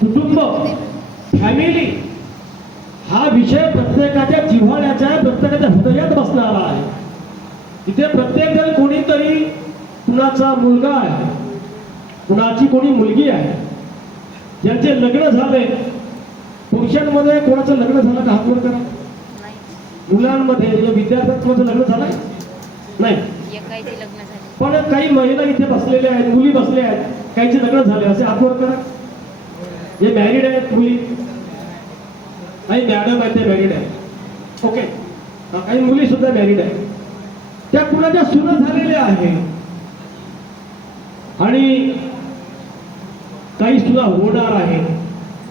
कुटुंब फॅमिली हा विषय प्रत्येकाच्या जिव्हाळ्याच्या प्रत्येकाच्या हृदयात बसणारा आहे. इथे प्रत्येक जण कोणीतरी कुणाचा मुलगा आहे कुणाची कोणी मुलगी आहे ज्यांचे लग्न झाले. पुरुषांमध्ये कोणाचं लग्न झालं का? हात वर करा. मुलांमध्ये या विद्यार्थ्यांचं लग्न झालंय? नाही. झाले. पण काही महिला इथे बसलेल्या आहेत मुली बसल्या आहेत काहीचे लग्न झाले असे हात वर करा. जे मॅरिड आहेत मुली काही मॅडम आहेत ते मॅरिड आहेत ओके काही मुली सुद्धा मॅरिड आहेत त्या कुणाच्या सुरू झालेल्या आहेत आणि काही सुद्धा होणार आहे.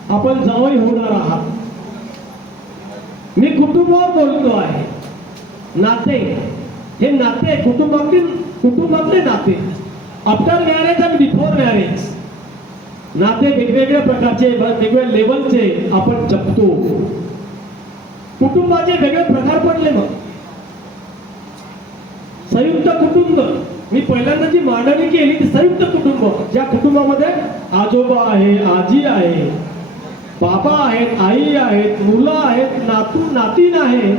आपण जावई होणार आहात. मी कुटुंबावर बोलतो आहे. नाते. हे नाते कुटुंबातील कुटुंबातले नाते. आफ्टर मॅरेज आणि बिफोर मॅरेज नाते वेगवेगळ्या प्रकारचे वेगवेगळ्या लेवलचे आपण जपतो. कुटुंबाचे वेगळे प्रकार पडले मग. संयुक्त कुटुंब. मी पहिल्यांदा जी मांडणी केली ती संयुक्त कुटुंब. ज्या कुटुंबामध्ये आजोबा आहे आजी आहे बाबा आहेत आई आहेत मुलं आहेत नातू नातीन आहे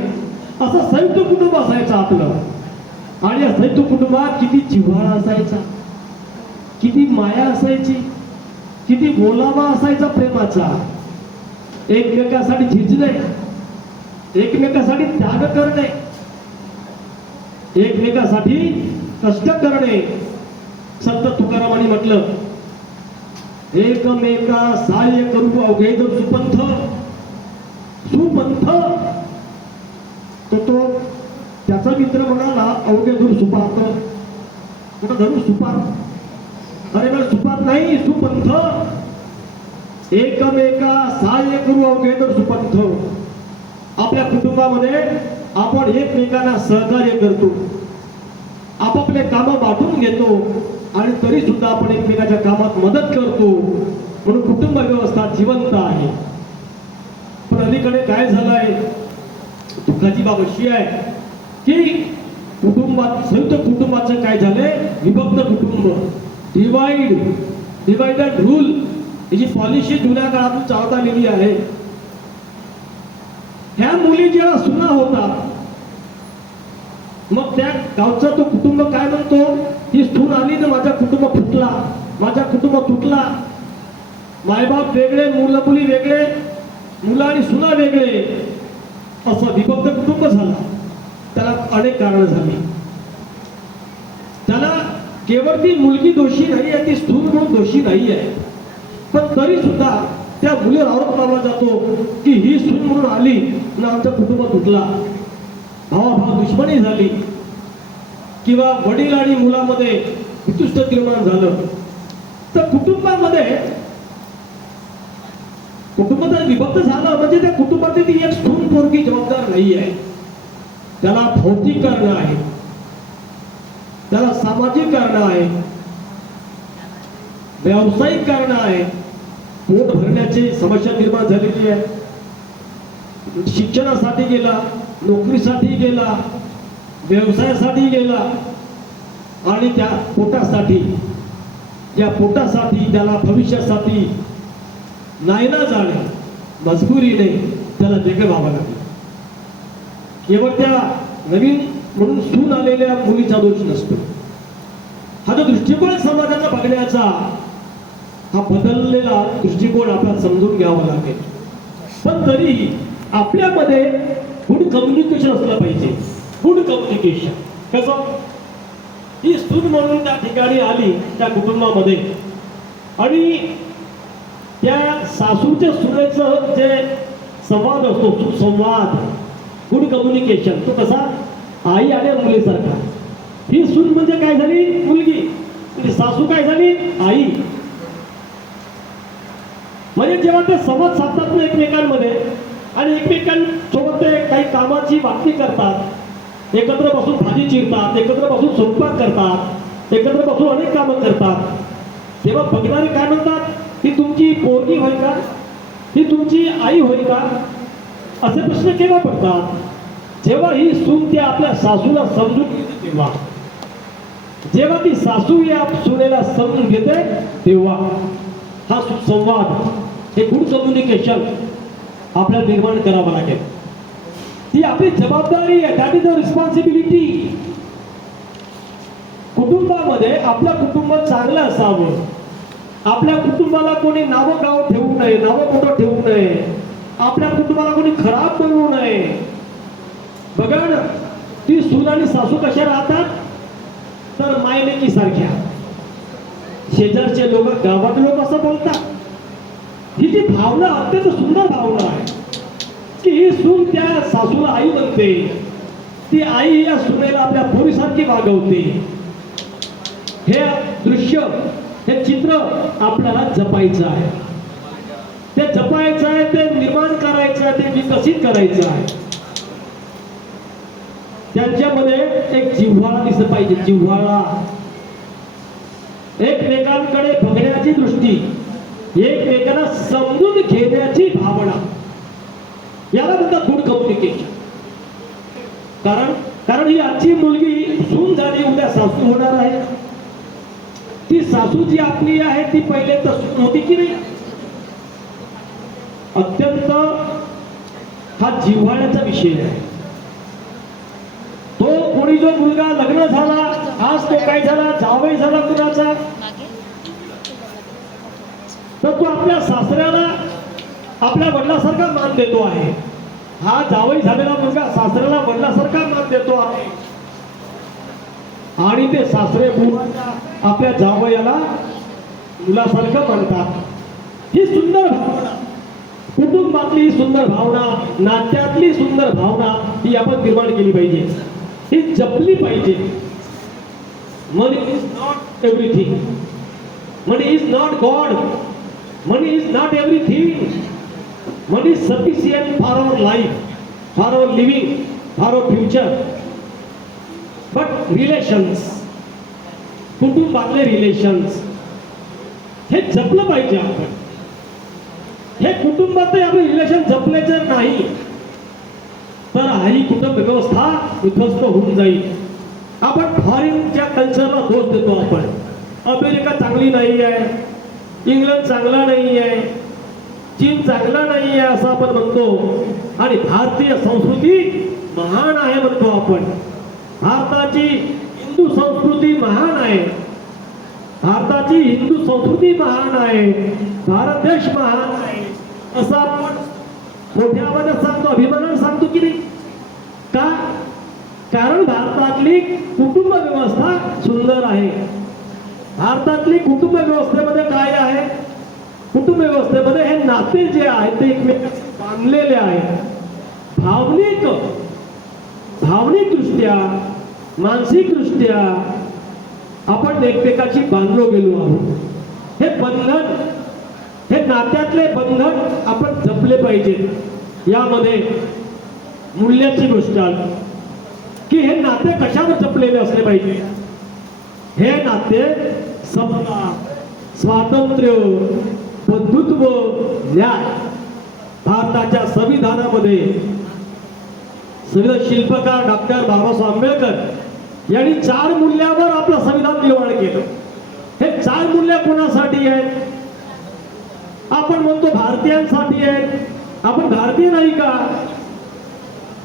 असं संयुक्त कुटुंब असायचं आपलं. आणि या संयुक्त कुटुंबात किती जिव्हाळा असायचा. किती माया असायची. किती बोलावा असायचा प्रेमाचा? एकमेकासाठी झिजणे एकमेकासाठी त्याग करणे. एकमेकासाठी कष्ट करणे. संत तुकारामांनी म्हटलं एकमेका सहाय्य करू अवघे सुपंथ? सुपंथ? तर तो त्याचा मित्र म्हणाला अवघे दूर सुपार्थ धरू सुपार्थ अरे मला सुपात नाही सुपंथ. एकमेका सहाय्य करू अवघेद सुपंथ. आपल्या कुटुंबामध्ये आपण एकमेकांना सहकार्य करतो. आपापले कामं वाटून घेतो आणि तरी सुद्धा आपण एकमेकाच्या कामात मदत करतो. म्हणून कुटुंब व्यवस्था जिवंत आहे. पण अलीकडे काय झालंय? दुःखाची बाब अशी आहे की कुटुंबात संयुक्त कुटुंबाचं काय झालंय? विभक्त कुटुंब. डिवाइड डिवाइडेड रूल याची पॉलिसी जुन्या काळातून चालत आलेली आहे. ह्या मुली जेव्हा सुना होतात मग त्या गावचा तो कुटुंब काय म्हणतो? ही सून आली तर माझा कुटुंब फुटला माझा कुटुंब तुटला. मायबाप वेगळे मुलं मुली वेगळे मुलं आणि सुना वेगळे. असं विभक्त कुटुंब झाला. त्याला अनेक कारणं झाली. केवळ ती मुलगी दोषी नाही आहे ती स्थूल म्हणून दोषी नाही आहे पण तरी सुद्धा त्या मुलीवर आरोप लावला जातो की ही सून म्हणून आली ना आमचा कुटुंब तुटला भावाभाव दुश्मनी झाली. किंवा वडील आणि मुलामध्ये वितुष्ट निर्माण झालं. तर कुटुंबामध्ये कुटुंब जर विभक्त झालं म्हणजे त्या कुटुंबातील ती एक स्थूल पोरगी जबाबदार नाही आहे त्याला भौतिक कारण आहे. त्याला सामाजिक कारण आहे. व्यावसायिक कारण आहे. पोट भरण्याची समस्या निर्माण झालेली आहे. शिक्षणासाठी गेला नोकरीसाठी गेला व्यवसायासाठी गेला आणि त्या पोटासाठी त्या पोटासाठी त्याला भविष्यासाठी नाही ना जाणे मजबुरीने त्याला वेगळं व्हावं लागेल. केवळ त्या नवीन म्हणून सून आलेल्या मुलीचा दोष नसतो. हा जो दृष्टिकोन समाजाचा बघण्याचा हा बदललेला दृष्टिकोन आपल्याला समजून घ्यावा लागेल. पण तरीही आपल्यामध्ये गुड कम्युनिकेशन असलं पाहिजे. गुड कम्युनिकेशन कसं? ही सून म्हणून त्या ठिकाणी आली त्या कुटुंबामध्ये. आणि त्या सासूच्या सुनेचं जे संवाद असतो सुसंवाद गुड कम्युनिकेशन तो कसा? आई आल्या मुलीसारखा. ही सून म्हणजे काय झाली? मुलगी. म्हणजे सासू काय झाली? आई. म्हणजे जेव्हा ते संवाद साधतात ना एकमेकांमध्ये आणि एकमेकांसोबत ते काही कामाची वागणी करतात एकत्र बसून भाजी चिरतात एकत्र बसून स्वयंपाक करतात एकत्र बसून अनेक कामं करतात. तेव्हा बघणारे काय म्हणतात? ही तुमची पोरगी होय का? ही तुमची आई होय का? असे प्रश्न केव्हा पडतात? जेव्हा ही सून त्या आपल्या सासूला समजून घेते तेव्हा. जेव्हा ती सासू या सुनेला समजून घेते तेव्हा. हा सुसंवाद हे गुड कम्युनिकेशन आपल्याला निर्माण करावं लागेल. ती आपली जबाबदारी आहे दॅट इज अ रिस्पॉन्सिबिलिटी कुटुंबामध्ये आपलं कुटुंब चांगलं असावं. आपल्या कुटुंबाला कोणी नावं गाव ठेवू नये नावं मोठं ठेवू नये. आपल्या कुटुंबाला कोणी खराब बनवू नये. बघा ना ती सून आणि सासू कशा राहतात? तर मायलेकी सारख्या. शेजारचे लोक गावात लोक असं बोलतात. ही जी भावना अत्यंत सुंदर भावना आहे की ही सून त्या सासूला आई बनते. ती आई या सुनेला आपल्या पोरीसारखी वागवते. हे दृश्य हे चित्र आपल्याला जपायचं आहे. ते जपायचं आहे ते निर्माण करायचं आहे ते विकसित करायचं आहे. त्यांच्यामध्ये एक जिव्हाळा दिसत पाहिजे जिव्हाळा. एकमेकांकडे बघण्याची दृष्टी एकमेकांना समजून घेण्याची भावना. याला म्हणतात गुड कम्युनिकेशन कारण कारण ही आजची मुलगी सून झाली उद्या सासू होणार आहे. ती सासू जी आपली आहे ती पहिले तर सून होती की नाही? अत्यंत हा जिव्हाळ्याचा विषय आहे. कोणी मुलगा लग्न झाला आज तो काय झाला जावई झाला कुणाचा? तर तो आपल्या सासऱ्याला आपल्या वडिलासारखा मान देतो आहे. हा जावई झालेला मुलगा सासऱ्याला वडिलासारखा मान देतो आहे. आणि ते सासरे आपल्या जावयाला मुलासारखं म्हणतात. ही सुंदर भावना. कुटुंबातली ही सुंदर भावना नात्यातली सुंदर भावना ही आपण निर्माण केली पाहिजे. ही जपली पाहिजे. Money is not everything money is not god money is not everything money is sufficient for our life for our living for our future but relations कुटुंबातले रिलेशन्स हे जपलं पाहिजे आपण. हे कुटुंबातही आपलं रिलेशन जपले जर नाही. तर ही कुटुंब व्यवस्था उद्ध्वस्त होऊन जाईल. आपण फॉरेनच्या कल्चरला दोष देतो आपण. अमेरिका चांगली नाही आहे. इंग्लंड चांगला नाही आहे. चीन चांगला नाही आहे असं आपण म्हणतो. आणि भारतीय संस्कृती महान आहे म्हणतो आपण. भारताची हिंदू संस्कृती महान आहे. भारताची हिंदू संस्कृती महान आहे. भारत देश महान आहे. असं आपण मोठ्या आवाजात सांगतो अभिमानाने सांगतो की नाही? का? कारण भारतातली कुटुंब व्यवस्था सुंदर आहे. भारतातली कुटुंब व्यवस्थेमध्ये काय आहे? कुटुंब व्यवस्थेमध्ये हे नाते जे आहे ते एकमेकांशी बांधलेले आहे भावनिक भावनिक दृष्ट्या मानसिक दृष्ट्या आपण एकमेकाशी बांधलो गेलो आहोत. हे बंधन हे नात्यातले बंधन आपण जपले पाहिजेत यामध्ये मूल्याची गोष्ट आली. की हे नाते कशावर जपलेले असले पाहिजे? हे नाते समता स्वातंत्र्य बंधुत्व न्याय भारताच्या संविधानामध्ये. संविधान शिल्पकार डॉक्टर बाबासाहेब आंबेडकर यांनी चार मूल्यावर आपलं संविधान निर्माण केलं. हे चार मूल्य कोणासाठी आहेत? आपण म्हणतो भारतीयांसाठी आहेत. आपण भारतीय नाही का?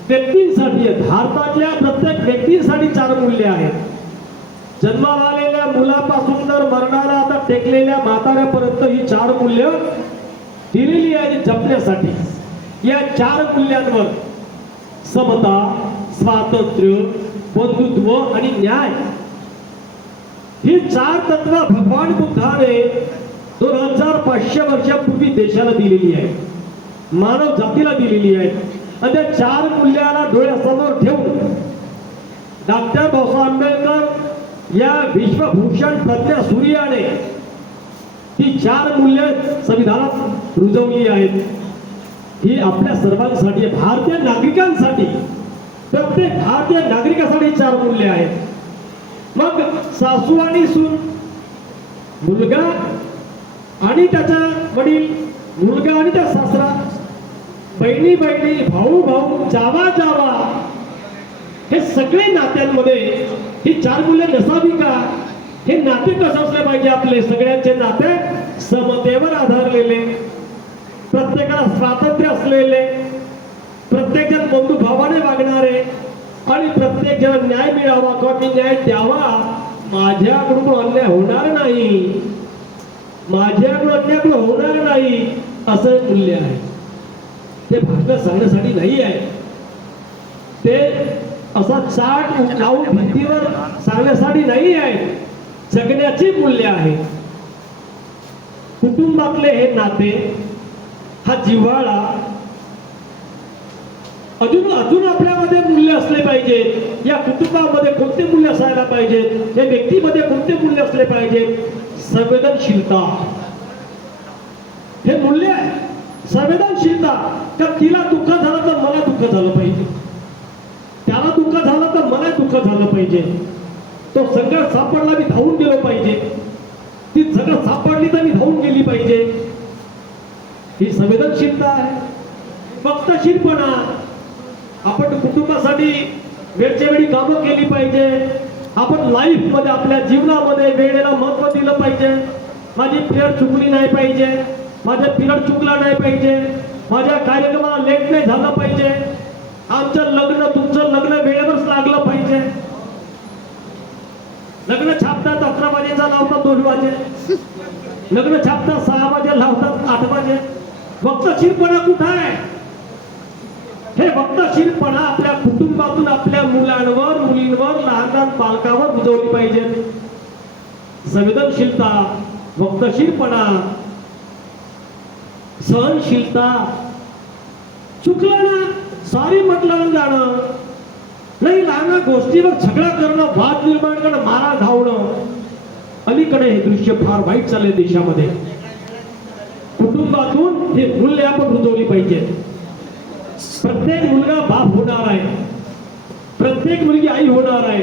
व्यक्तींसाठी आहेत. भारतातल्या प्रत्येक व्यक्तींसाठी चार मूल्य आहेत. जन्माला आलेल्या मुलापासून तर मरणाला आता टेकलेल्या म्हाताऱ्यापर्यंत ही चार मूल्य दिलेली आहेत जपण्यासाठी. या चार मूल्यांवर समता स्वातंत्र्य बंधुत्व आणि न्याय. ही चार तत्व भगवान बुद्धाने पाचशे वर्षापूर्वी देशाला दिलेली आहे. मानव जातीला दिलेली आहे. आणि त्या चार मूल्याला डोळ्यासमोर ठेवून डॉक्टर बाबासाहेब आंबेडकर या विश्वभूषण प्रज्ञा सूर्याने ती चार मूल्य संविधानात रुजवली आहेत. ही आपल्या सर्वांसाठी भारतीय नागरिकांसाठी प्रत्येक भारतीय नागरिकासाठी चार मूल्य आहेत. मग सासू आणि सून मुलगा आणि त्याचा वडील मुलगा आणि त्या सासरा बहिणी बहिणी भाऊ भाऊ जावा जावा हे सगळे नात्यांमध्ये ही चार मुले नसावी का? हे नाते कसं असले पाहिजे आपले? सगळ्यांचे नाते समतेवर आधारलेले प्रत्येकाला स्वातंत्र्य असलेले प्रत्येक जण बंधू भावाने वागणारे आणि प्रत्येक जण न्याय मिळावा किंवा मी न्याय द्यावा माझ्याकडून अन्याय होणार नाही. माझ्या अन्याय होणार नाही असं एक मूल्य आहे. ते भाषण सांगण्यासाठी नाही आहे. ते असा चाट लावून भिंतीवर सांगण्यासाठी नाही आहे. जगण्याची मूल्य आहे. कुटुंबातले हे नाते हा जिव्हाळा अजून अजून आपल्यामध्ये मूल्य असले पाहिजे. या कुटुंबामध्ये कोणते मूल्य असायला पाहिजेत या व्यक्तीमध्ये कोणते मूल्य असले पाहिजे? संवेदनशीलता. हे मूल्य आहे. संवेदनशीलता. का तिला दुःख झालं तर मला दुःख झालं पाहिजे? त्याला दुःख झालं तर मला दुःख झालं पाहिजे? तो संकट सापडला मी धावून गेलो पाहिजे. ती सगळं सापडली तर मी धावून गेली पाहिजे. ही संवेदनशीलता आहे. वक्तशीरपणा आपण कुटुंबासाठी वेळच्या वेळी कामं केली पाहिजे. आपण लाईफमध्ये आपल्या जीवनामध्ये वेळेला महत्त्व दिलं पाहिजे. माझी पिरियड चुकली नाही पाहिजे. माझा पिरियड चुकला नाही पाहिजे. माझ्या कार्यक्रमाला लेट नाही झालं पाहिजे. आमचं लग्न तुमचं लग्न वेळेवरच लागलं पाहिजे. लग्न छापतात अकरा वाजेचा लावतात दोन वाजे. लग्न छापतात सहा वाजे लावतात आठ वाजे. फक्त वक्तशीरपणा कुठं आहे? हे वक्तशीरपणा आपल्या कुटुंबातून आपल्या मुलांवर मुलींवर लहान लहान पालकावर बुजवली पाहिजेत संवेदनशीलता वक्तशीरपणा सहनशीलता चुकलं ना सॉरी म्हटलं जाणं. नाही लहान गोष्टीवर झगडा करणं वाद निर्माण करणं मारा धावणं अलीकडे हे दृश्य फार वाईट चाललंय देशामध्ये. कुटुंबातून हे मूल्य आपण रुजवली पाहिजेत प्रत्येक मुलगा बाप होणार आहे. प्रत्येक मुलगी आई होणार आहे.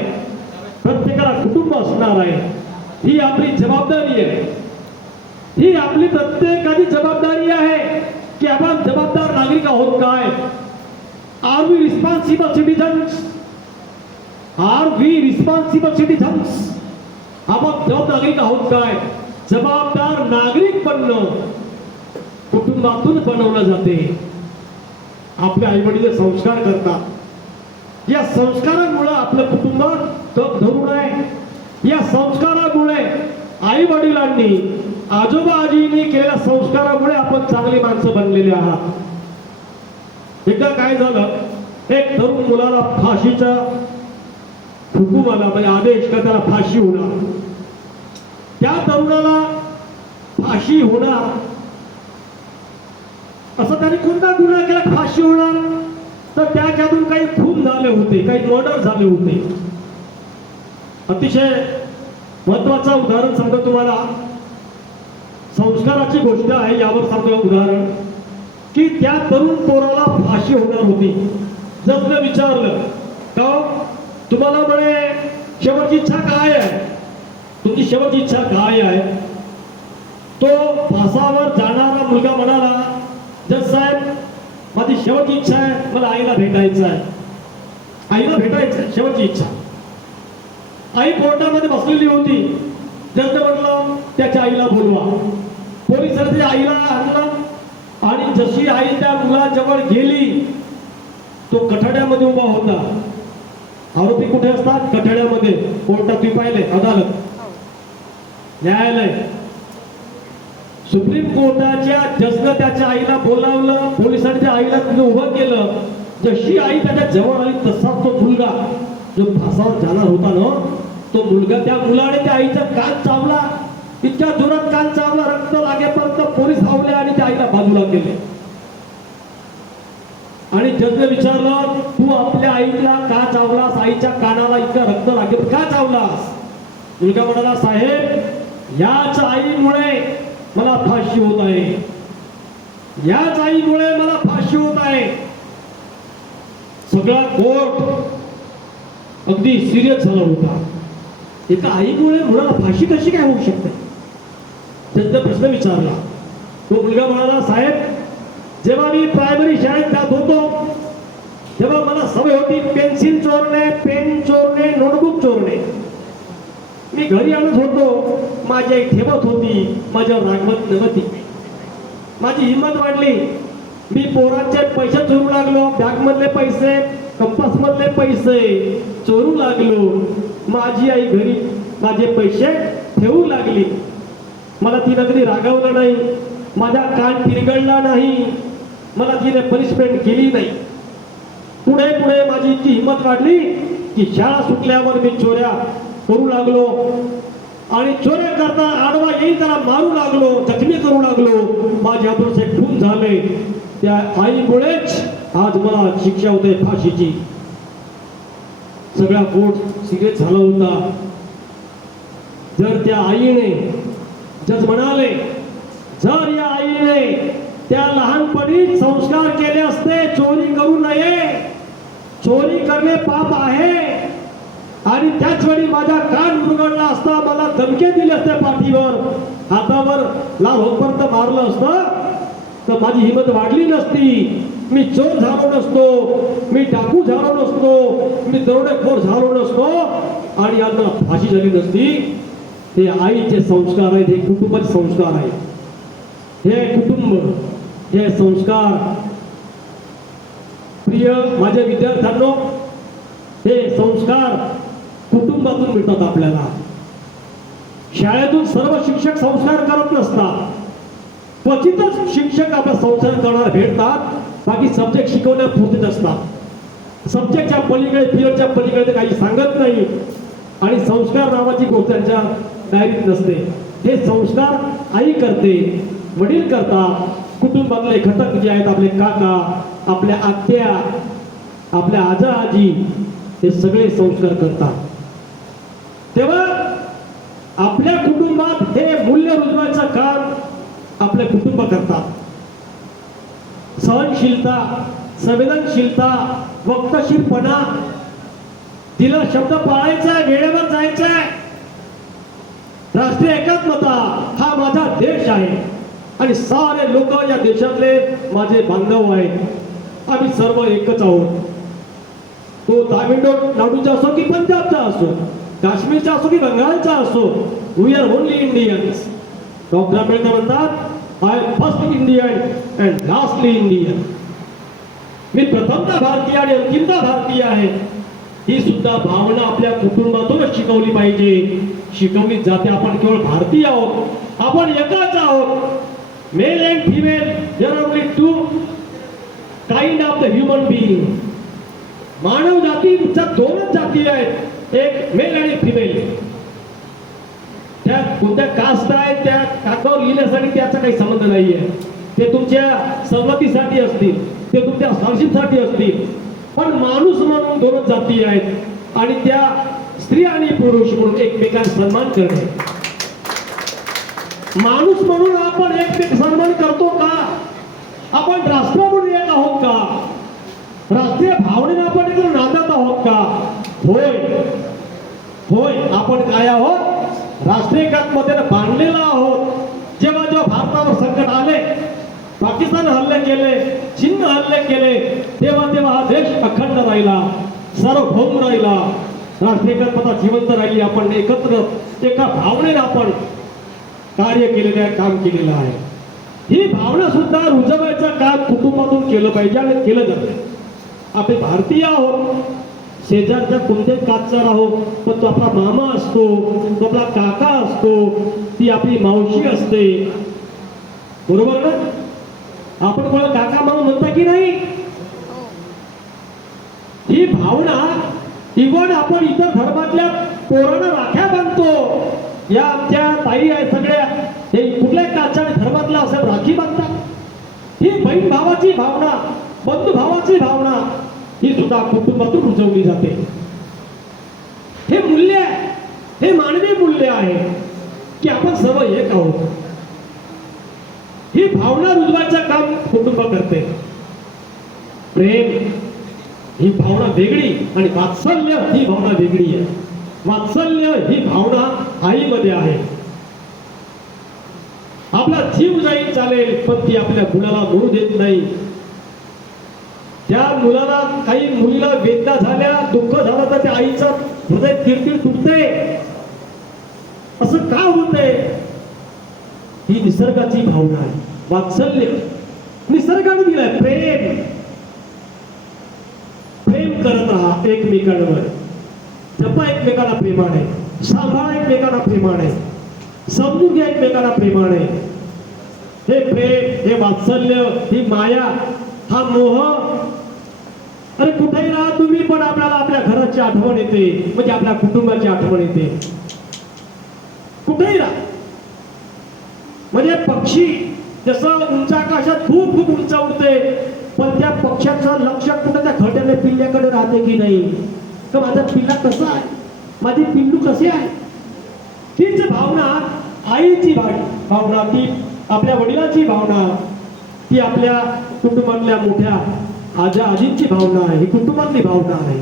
प्रत्येकाला कुटुंब असणार आहे. ही आपली जबाबदारी आहे. ही आपली प्रत्येकाची जबाबदारी आहे की आपण जबाबदार नागरिक आहोत काय? Are we responsible citizens are we responsible citizens आपण जबाबदार नागरिक आहोत काय? जबाबदार नागरिक बनणं. कुटुंबातून बनवलं जाते. आपले आईवडील संस्कार करतात. या संस्कारामुळे आपलं कुटुंब तप धरून आहे. या संस्कारामुळे आई वडिलांनी आजोबा आजींनी केलेल्या संस्कारामुळे आपण चांगली माणसं बनलेली आहात. एकदा काय झालं? एक तरुण मुलाला फाशीचा हुकूम आला म्हणजे आदेश का त्याला फाशी होणार. त्या तरुणाला फाशी होणार. असं त्याने कोणता गुन्हा केला फाशी होणार. तर त्याच्यातून काही खून झाले होते काही मर्डर झाले होते. अतिशय महत्वाचं उदाहरण सांगतो तुम्हाला. संस्काराची गोष्ट आहे यावर सांगतो उदाहरण. की त्या तरुण पोराला फाशी होणार होती. जसं विचारलं का हो? तुम्हाला म्हणे शेवटची इच्छा काय आहे? तुमची शेवटची इच्छा काय आहे? तो फासावर जाणारा मुलगा म्हणाला जज साहेब माझी शेवटची इच्छा आहे मला आईला भेटायचं आहे. आईला भेटायचं आहे, शेवटची इच्छा. आई कोर्टामध्ये बसलेली होती. जज म्हटलं त्याच्या आईला बोलवा. पोलिसांनी त्याच्या आईला आणलं आणि जशी आई त्या मुलाजवळ गेली तो कठाड्यामध्ये उभा होता. आरोपी कुठे असतात? कठड्यामध्ये. कोर्टात तुम्ही पाहिले अदालत. न्यायालय. सुप्रीम कोर्टाच्या जजनं त्याच्या आईला बोलावलं पोलिसांनी त्या आईला तिथे उभं केलं. जशी आई त्याच्याजवळ आली तसाच तो मुलगा जो फासावर जाणार होता ना तो मुलगा त्या मुलाने त्या आईचा कान चावला. इतक्या जोरात कान चावला रक्त लागेपर्यंत पोलीस धावले आणि त्या आईला बाजूला केले. आणि जजने विचारलं तू आपल्या आईला का चावलास? आईच्या कानाला इतकं रक्त लागेल का चावलास? मुलगा म्हणाला साहेब याच आईमुळे मला फाशी होत आहे. याच आईमुळे मला फाशी होत आहे. सगळा कोर्ट अगदी सिरियस झाला होता. एका आईमुळे मुलाला फाशी कशी काय होऊ शकते? त्यांचा प्रश्न विचारला. तो मुलगा म्हणाला साहेब जेव्हा मी प्रायमरी शाळेत जात होतो तेव्हा मला सवय होती पेन्सिल चोरणे पेन चोरणे नोटबुक चोरणे. मी घरी आणत होतो. माझी आई ठेवत होती. माझ्यावर रागवत नव्हती माझी हिंमत वाढली. मी पोरांचे पैसे चोरू लागलो. बॅग मधले पैसे कंपास मधले पैसे चोरू लागलो. माझी आई घरी माझे पैसे ठेवू लागली. मला तिनं कधी रागावलं नाही. माझा कान पिरगळला नाही. मला तिने पनिशमेंट केली नाही. पुढे पुढे माझी इतकी हिंमत वाढली की शाळा सुटल्यावर मी चोऱ्या करू लागलो. आणि चोऱ्या करता आडवा येईल त्याला मारू लागलो जखमी करू लागलो. माझे हातून एक खून झाले. त्या आईमुळेच आज मला शिक्षा होते फाशीची. सगळा पोट सिगरेट झाला होता. जर त्या आईने जज म्हणाले जर या आईने त्या लहानपणी संस्कार केले असते चोरी करू नये. चोरी करणे पाप आहे. आणि त्याच वेळी माझा कान मुरगडला असता मला धमके दिले असते पाठीवर. हातावर लाल होतपर्यंत मारलं असतं. तर माझी हिंमत वाढली नसती. मी चोर झालो नसतो. मी डाकू झालो नसतो. मी दरोडेखोर झालो नसतो. आणि यांना फाशी झाली नसती. ते आईचे संस्कार आहेत. हे कुटुंबाचे संस्कार आहेत. हे कुटुंब हे संस्कार. प्रिय माझ्या विद्यार्थ्यांनो हे संस्कार कुटुंबातून मिळतात आपल्याला. शाळेतून सर्व शिक्षक संस्कार करत नसतात. क्वचितच शिक्षक आपला संस्कार करणार भेटतात. बाकी सब्जेक्ट शिकवण्यापुरतीच असतात सब्जेक्टच्या पलीकडे पिरियडच्या पलीकडे ते काही सांगत नाही. आणि संस्कार नावाची गोष्ट त्यांच्या डायरीत नसते. हे संस्कार आई करते वडील करतात. कुटुंबातले घटक जे आहेत आपले काका आपल्या आत्या आपल्या आजा आजी हे सगळे संस्कार करतात. आपल्या कुटुंबात हे मूल्य रुजवायचं काम आपले कुटुंब करतात. सहनशीलता संवेदनशीलता वक्तशीरपणा तिला शब्द पाळायचा आहे वेळेवर जायचंय आहे. राष्ट्रीय एकात्मता हा माझा देश आहे. आणि सारे लोक या देशातले माझे बांधव आहेत. आम्ही सर्व एकच आहोत. तो तामिळनाडूचा असो की पंजाबचा असो. काश्मीरचा असो की बंगालचा असो we are only Indians doctor Ambedkar म्हणतात I first Indian and lastly Indian मी प्रथमता भारतीय आणि अंतिमता भारतीय आहे. ही सुद्धा भावना आपल्या कुटुंबातूनच शिकवली पाहिजे. शिकवली जाते आपण केवळ भारतीय आहोत आपण एकाच आहोत. Male and female there are only two kind of the human being मानव जातीच्या दोनच जाती आहेत. एक मेल आणि फिमेल त्या कोणत्या कास्ट आहे त्या कागदावर लिहिण्यासाठी त्याचा काही संबंध नाहीये. ते तुमच्या सवलतीसाठी असतील ते तुमच्या स्कॉलरशिपसाठी असतील. पण माणूस म्हणून दोनच जाती आहेत आणि त्या स्त्री आणि पुरुष म्हणून एकमेकांना सन्मान करणे. माणूस म्हणून आपण एकमेक सन्मान करतो का? आपण राष्ट्र म्हणून एक आहोत का? राष्ट्रीय भावनेने आपण एक नांदत आहोत का होय. होय आपण काय आहोत? राष्ट्रीय एकात्मतेने बांधलेला आहोत. जेव्हा जेव्हा भारतावर संकट आले पाकिस्तान हल्ले केले चीन हल्ले केले तेव्हा तेव्हा हा देश अखंड राहिला सार्वभौम राहिला. राष्ट्रीय एकात्मता जिवंत राहिली आपण एकत्र एका भावनेने आपण कार्य केलेलं आहे काम केलेलं आहे. ही भावना सुद्धा रुजवायचं काम कुटुंबातून केलं पाहिजे आणि केलं जातं. आपण भारतीय आहोत. शेजारच्या कोणत्याही कातचा राहो पण तो आपला मामा असतो तो आपला काका असतो ती आपली मावशी असते. बरोबर ना? आपण कोणा काका मामा म्हणता की नाही? ही भावना इव्हन आपण इतर धर्मातल्या पोरांना राख्या बांधतो. या आमच्या ताई आहे सगळ्या. हे कुठल्या काच्या धर्मातला असं राखी बांधतात? ही बहीण भावाची भावना बंधू भावाची भावना. ही सुद्धा कुटुंबातून रुजवली जाते. हे मूल्य आहे. हे मानवी मूल्य आहे की आपण सर्व एक आहोत. ही भावना रुजवायचं काम कुटुंब करते. प्रेम ही भावना वेगळी आणि वात्सल्य ही भावना वेगळी आहे. वात्सल्य ही भावना आईमध्ये आहे. आपला जीव जाईल चालेल पण ती आपल्या मुलाला मरू देत नाही. त्या मुलाला काही मुलीला वेदना झाल्या दुःख झालं तर त्या आईचं हृदय किरकिर तुटते असं का होतंय? ही निसर्गाची भावना आहे. वात्सल्य. निसर्गाने दिलाय प्रेम. प्रेम करत राहा एकमेकांवर. जपा एकमेकांना प्रेमाने. सांभाळा एकमेकांना प्रेमाने. समजून घ्या एकमेकांना प्रेमाने. हे प्रेम हे वात्सल्य ही माया हा मोह अरे कुठेही राहा तुम्ही पण आपल्याला आपल्या घराची आठवण येते. म्हणजे आपल्या कुटुंबाची आठवण येते. कुठेही राहा. म्हणजे पक्षी जसं उंच आकाशात खूप खूप उंच उडते पण त्या पक्ष्याचं लक्ष कुठं त्या खड्याने पिल्ल्याकडे राहते की नाही? तर माझा पिल्ला कसा आहे? माझी पिल्लू कसे आहे? तीच भावना आईची भावना ती आपल्या वडिलाची भावना ती आपल्या कुटुंबातल्या मोठ्या आजा आजींची भावना आहे ही कुटुंबातली भावना आहे.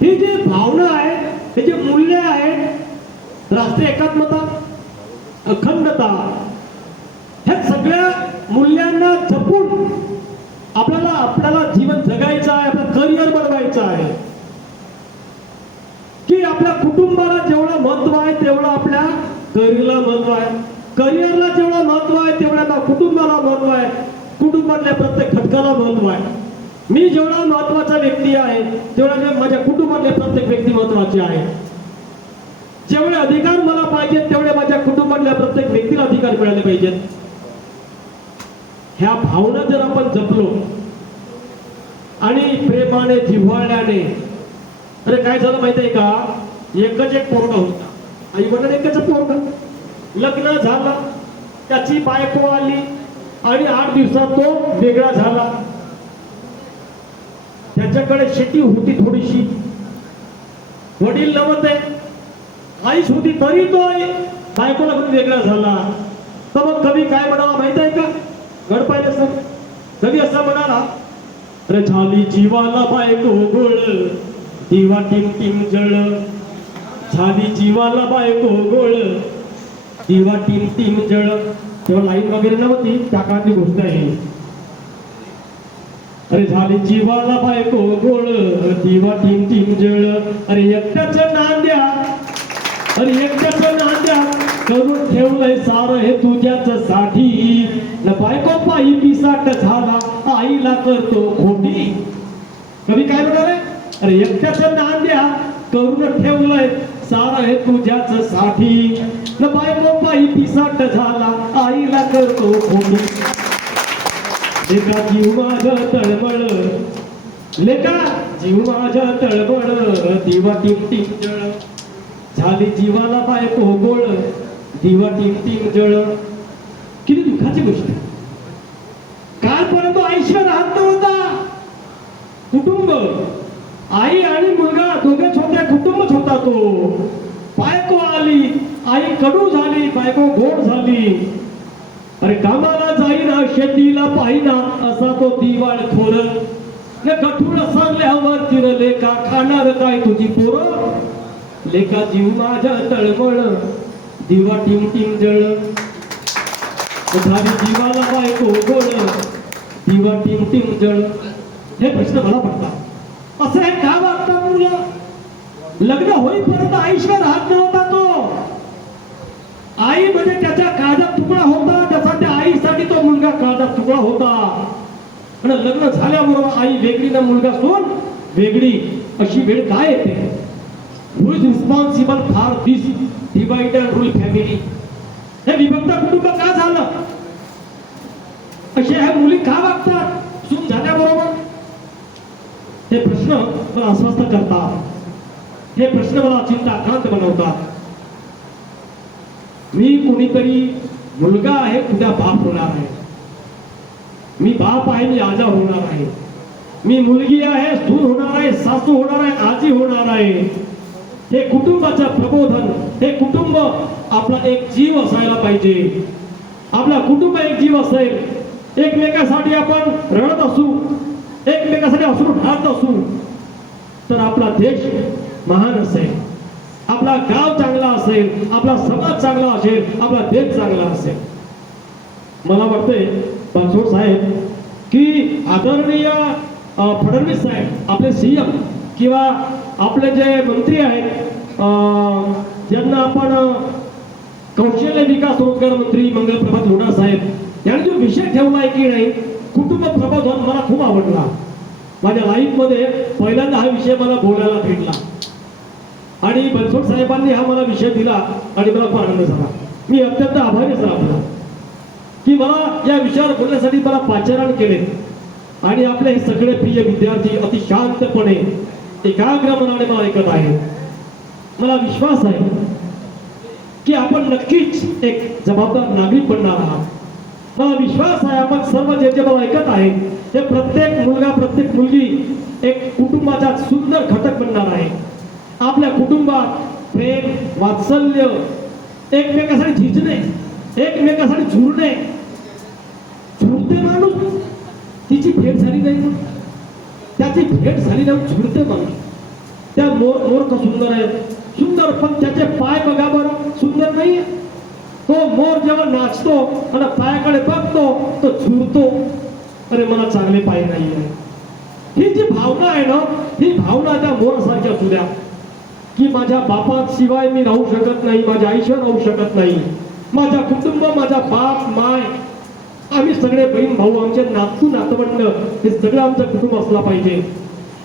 ही जी भावना आहे हे जे मूल्य आहे राष्ट्रीय एकात्मता अखंडता ह्या सगळ्या मूल्यांना जपून आपल्याला आपल्याला जीवन जगायचं आहे आपलं करिअर बनवायचं आहे. की आपल्या कुटुंबाला जेवढं महत्त्व आहे तेवढं आपल्या करिअरला महत्त्व आहे. करिअरला जेवढं महत्त्व आहे तेवढं आपल्या कुटुंबाला महत्त्व आहे. कुटुंबातल्या प्रत्येक घटकाला महत्त्व आहे मी जेवढा महत्त्वाचा व्यक्ती आहे तेवढा माझ्या कुटुंबातले प्रत्येक व्यक्ती महत्वाची आहे. जेवढे अधिकार मला पाहिजेत तेवढे माझ्या कुटुंबातल्या प्रत्येक व्यक्तीला अधिकार मिळाले पाहिजेत. ह्या भावना जर आपण जपलो आणि प्रेमाने जिव्हाळ्याने अरे काय झालं माहिती आहे का? एकच एक पोरगा होता. आई म्हणून एकच पोरगा. लग्न झालं. त्याची बायको आली. आणि आठ दिवसात तो वेगळा झाला. त्याच्याकडे शेती होती थोडीशी. वडील नव्हते आईच होती तरी तो बायकोला पण वेगळा झाला. तर मग कवी काय म्हणावा माहीत आहे का? गड पाहिजे सर कवी असं म्हणाला अरे झाली जीवाला बायको गोळ दिवा टिम टिम जळ. झाली जीवाला बायको गोळ दिवा टिम टिम जळ. तेव्हा लाईन वगैरे नव्हती त्या काळातली गोष्ट आहे. अरे झाली जीवाला बायको गोळ. दिवा टिम टिम जळ. अरे एकट्याच नांद्या. अरे एकट्याच नांद्या. करून ठेवलंय सार हे तुझ्याच साठी. न बायको पायी पिसाट झाला आईला करतो खोटी. कवी काय म्हणाले? अरे एकट्याच नांद्या करून ठेवलंय. सार आहे तुझ्याच साठी. न बायको पायी पिसाट झाला आईला करतो फोडी लेका जीव माझ तळमळ. लेका जीव माझ तळमळ दिवा टिम टिम जळ. झाली जीवाला बायको गोळ दिवा टिम टिम जळ. किती दुःखाची गोष्ट. कालपर्यंत आयुष्य राहत नव्हता. कुटुंब. आई आणि मुलगा दोघेच होते कुटुंबच होता तो. बायको आली आई कडू झाली बायको गोड झाली. अरे कामाला जाईना शेतीला पाहिना असा तो दिवाळ खोर. हे गठूळ सांगल्यावर चिरले का खाणार काय तुझी पोरं? लेखा जीव माझ्या तळमळ. दिवा टिम टिम जळ. झाली जीवाला बायको गोळ दिवा टिम टिम जळ. हे प्रश्न मला पडतात. असं हे का वागतात मुलं लग्न होईपर्यंत आईशिवाय राहत नव्हता तो. आई म्हणजे त्याच्या काळजात तुकडा होता त्याचा त्या आईसाठी तो मुलगा काळजात तुकडा होता. पण लग्न झाल्याबरोबर आई वेगळी ना मुलगा सोड वेगळी. अशी वेळ काय येते? Who is responsible for this divide and rule family हे विभक्त कुटुंब का झालं? असे ह्या मुली का वागतात? सून झाल्याबरोबर हे प्रश्न मला अस्वस्थ करतात. हे प्रश्न मला चिंता बनवतात. मी कोणीतरी मुलगा आहे उद्या बाप होणार आहे. मी बाप आहे मी आजा होणार आहे. मी मुलगी आहे सून होणार आहे सासू होणार आहे आजी होणार आहे. हे कुटुंबाचं प्रबोधन हे कुटुंब आपला एक जीव असायला पाहिजे. आपला कुटुंब एक जीव असेल. एकमेकासाठी आपण रडत असू एकमेकासाठी असून ढाळत असू तर आपला देश महान असेल. आपला गाव चांगला असेल आपला समाज चांगला असेल आपला देश चांगला असेल. मला वाटते बनसोड साहेब की आदरणीय फडणवीस साहेब आपले सीएम किंवा आपले जे मंत्री आहेत ज्यांना आपण कौशल्य विकास रोजगार मंत्री मंगलप्रभात लोढा साहेब यांनी जो विषय ठेवला आहे की नाही? कुटुंब प्रबोधन मला खूप आवडला. माझ्या लाईफमध्ये पहिल्यांदा हा विषय मला बोलायला भेटला. आणि बनसोड साहेबांनी हा मला विषय दिला आणि मला खूप आनंद झाला. मी अत्यंत आभारी आहे आपला. की मला या विषयावर बोलण्यासाठी मला पाचारण केले. आणि आपले हे सगळे प्रिय विद्यार्थी अति शांतपणे एकाग्र मनाने मला ऐकत आहेत. मला विश्वास आहे की आपण नक्कीच एक जबाबदार नागरिक बनणार आहात. मला विश्वास आहे आपण सर्व जे जे मला ऐकत आहे ते प्रत्येक मुलगा प्रत्येक मुलगी एक कुटुंबाचा सुंदर घटक बनणार आहे. आपल्या कुटुंबात प्रेम वात्सल्य एकमेकासाठी झिजणे एकमेकासाठी झुरणे झुरते माणूस तिची भेट झाली नाही ना. त्याची भेट झाली नाही झुरते माणूस. त्या मोर मोर का सुंदर आहे सुंदर पण त्याचे पाय बघा बरं सुंदर नाही आहे तो मोर जेव्हा नाचतो आणि पायाकडे बघतो तो झुरतो. अरे मला चांगले पाय नाही आहे ही जी भावना आहे ना ही भावना त्या मोरासारख्या असू द्या. की माझ्या बापात शिवाय मी राहू शकत नाही माझ्या आईशिवाय राहू शकत नाही. माझा कुटुंब माझा बाप माय आम्ही सगळे बहीण भाऊ आमचे नातू नातवंड हे सगळं आमचं कुटुंब असला पाहिजे.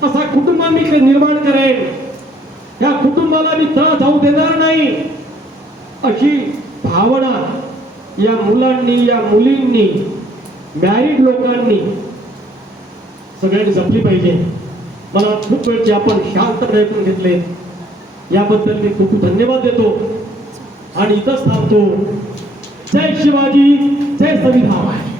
असा कुटुंब मी निर्माण करेन. या कुटुंबाला मी तळ जाऊ देणार नाही. अशी भावना या मुलांनी या मुलींनी मॅरिड लोकांनी सगळ्यांनी जपली पाहिजे. मला खूप वेळचे आपण शांत प्रयत्न घेतले याबद्दल मी खूप खूप धन्यवाद देतो. आणि इथंच थांबतो. जय शिवाजी जय संविधान.